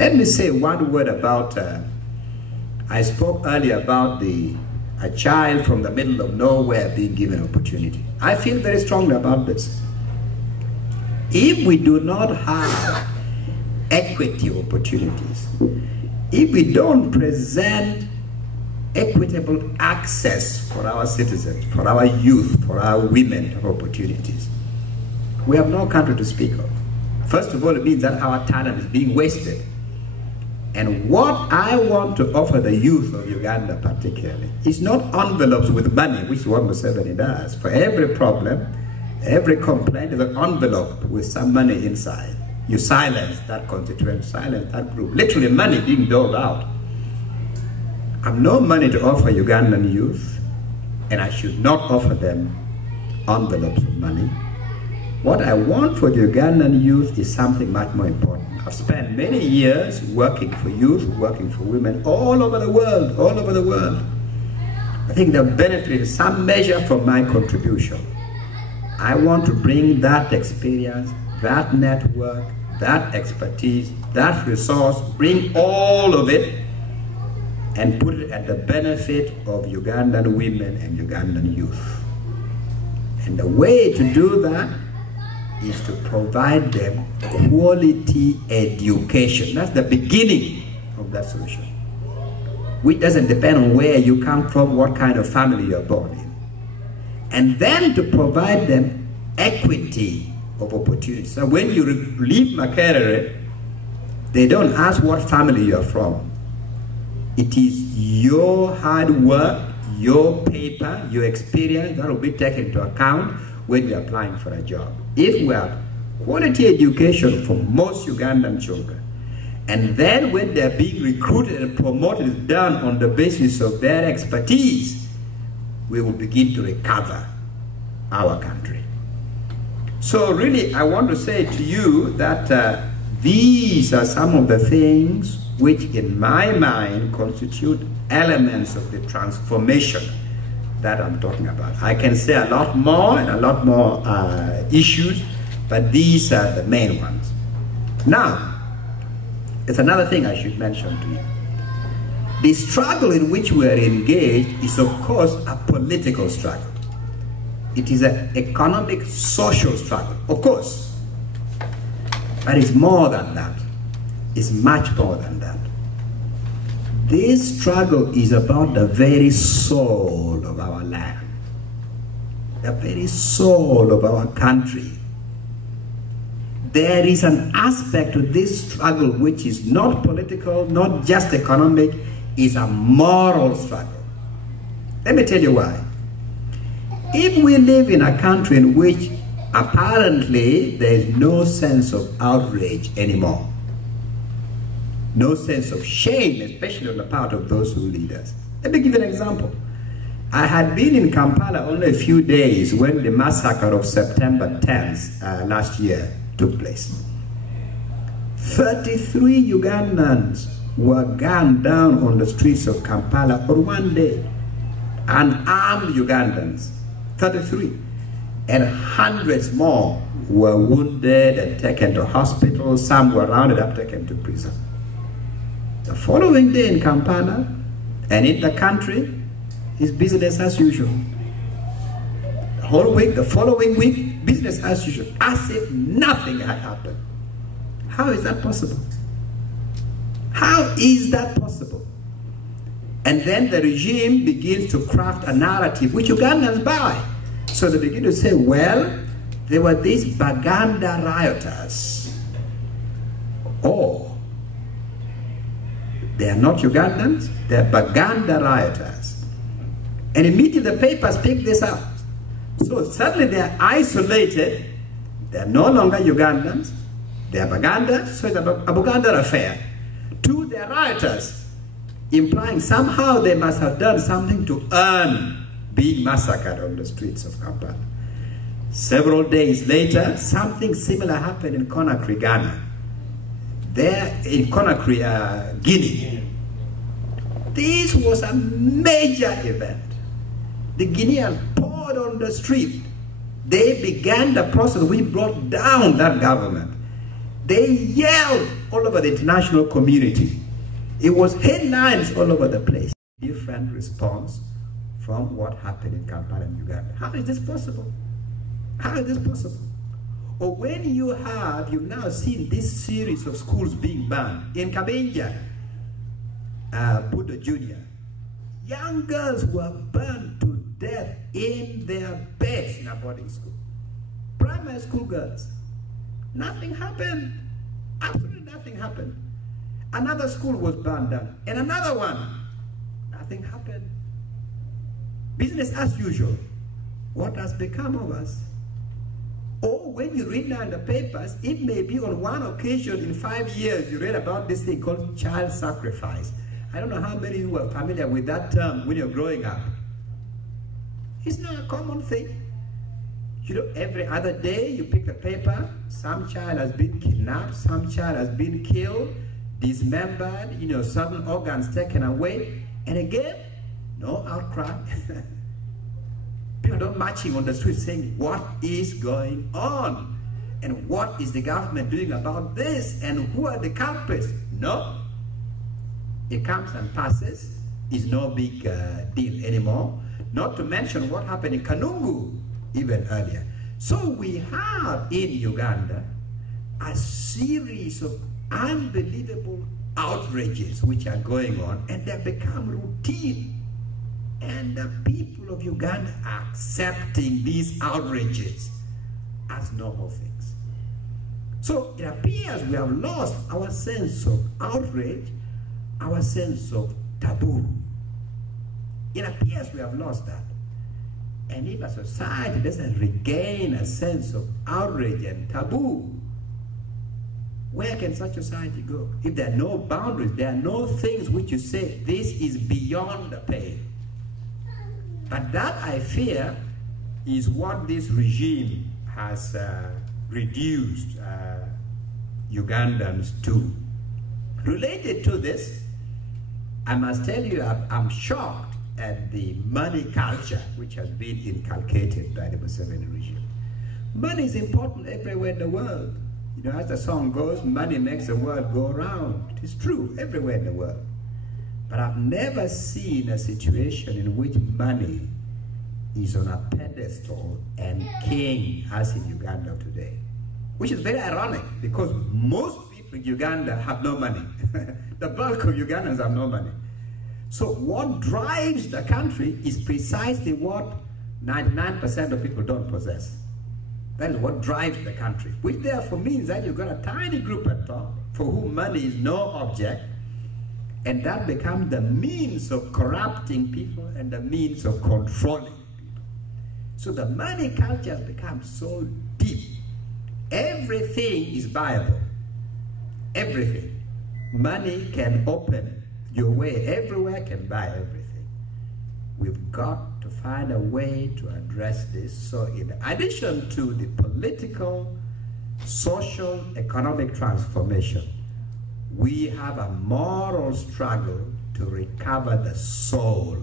Let me say one word about, I spoke earlier about a child from the middle of nowhere being given opportunity. I feel very strongly about this. If we do not have equity opportunities, if we don't present equitable access for our citizens, for our youth, for our women of opportunities, we have no country to speak of. First of all, it means that our talent is being wasted. And what I want to offer the youth of Uganda particularly is not envelopes with money, which one Museveni does. For every problem, every complaint is an envelope with some money inside. You silence that constituent, silence that group. Literally money being doled out. I have no money to offer Ugandan youth, and I should not offer them envelopes of money. What I want for the Ugandan youth is something much more important. I've spent many years working for youth, working for women all over the world, all over the world. I think they've benefited some measure from my contribution. I want to bring that experience, that network, that expertise, that resource, bring all of it and put it at the benefit of Ugandan women and Ugandan youth. And the way to do that is to provide them quality education. That's the beginning of that solution, which doesn't depend on where you come from, what kind of family you're born in. And then to provide them equity of opportunities. So when you leave Makerere, they don't ask what family you're from. It is your hard work, your paper, your experience that will be taken into account when you're applying for a job. If we have quality education for most Ugandan children, and then when they're being recruited and promoted is done on the basis of their expertise, we will begin to recover our country. So really, I want to say to you that these are some of the things which in my mind constitute elements of the transformation that I'm talking about. I can say a lot more and a lot more issues, but these are the main ones. Now, there's another thing I should mention to you. The struggle in which we are engaged is, of course, a political struggle. It is an economic, social struggle, of course. But it's more than that. It's much more than that. This struggle is about the very soul of our land, the very soul of our country. There is an aspect to this struggle which is not political, not just economic, is a moral struggle. Let me tell you why. If we live in a country in which apparently there is no sense of outrage anymore, no sense of shame, especially on the part of those who lead us. Let me give you an example. I had been in Kampala only a few days when the massacre of September 10th last year took place. 33 Ugandans were gunned down on the streets of Kampala for one day. Unarmed Ugandans, 33. And hundreds more were wounded and taken to hospital. Some were rounded up, taken to prison. The following day in Kampala and in the country is business as usual. The whole week, the following week, business as usual, as if nothing had happened. How is that possible? How is that possible? And then the regime begins to craft a narrative which Ugandans buy. So they begin to say, well, there were these Baganda rioters. Oh, they are not Ugandans, they are Baganda rioters. And immediately the papers pick this up. So suddenly they are isolated, they are no longer Ugandans, they are Baganda, so it's a Baganda affair. Two, they are rioters, implying somehow they must have done something to earn being massacred on the streets of Kampala. Several days later, something similar happened in Conakry, Ghana. There in Conakry, Guinea. This was a major event. The Guineans poured on the street. They began the process. We brought down that government. They yelled all over the international community. It was headlines all over the place. Different response from what happened in Kampala, Uganda. How is this possible? How is this possible? Or when you've now seen this series of schools being banned. In Kabenja, Buddha Jr., young girls were burned to death in their beds in a boarding school. Primary school girls. Nothing happened. Absolutely nothing happened. Another school was burned down. And another one. Nothing happened. Business as usual. What has become of us? Or when you read now in the papers, it may be on one occasion in 5 years you read about this thing called child sacrifice. I don't know how many of you are familiar with that term when you're growing up. It's not a common thing. You know, every other day you pick the paper, some child has been kidnapped, some child has been killed, dismembered, you know, certain organs taken away, and again, no outcry. People don't marching on the street saying, what is going on? And what is the government doing about this? And who are the culprits? No. It comes and passes. It's no big deal anymore. Not to mention what happened in Kanungu even earlier. So we have in Uganda a series of unbelievable outrages which are going on, and they become routine. And the people of Uganda are accepting these outrages as normal things. So it appears we have lost our sense of outrage, our sense of taboo. It appears we have lost that. And if a society doesn't regain a sense of outrage and taboo, where can such a society go? If there are no boundaries, there are no things which you say, this is beyond the pale. But that, I fear, is what this regime has reduced Ugandans to. Related to this, I must tell you, I'm shocked at the money culture which has been inculcated by the Museveni regime. Money is important everywhere in the world. You know, as the song goes, money makes the world go round. It is true everywhere in the world. But I've never seen a situation in which money is on a pedestal and king as in Uganda today. Which is very ironic because most people in Uganda have no money. The bulk of Ugandans have no money. So what drives the country is precisely what 99% of people don't possess. That is what drives the country. Which therefore means that you've got a tiny group at top for whom money is no object, and that becomes the means of corrupting people and the means of controlling people. So the money culture has become so deep. Everything is buyable. Everything. Money can open your way. Everywhere can buy everything. We've got to find a way to address this. So in addition to the political, social, economic transformation, we have a moral struggle to recover the soul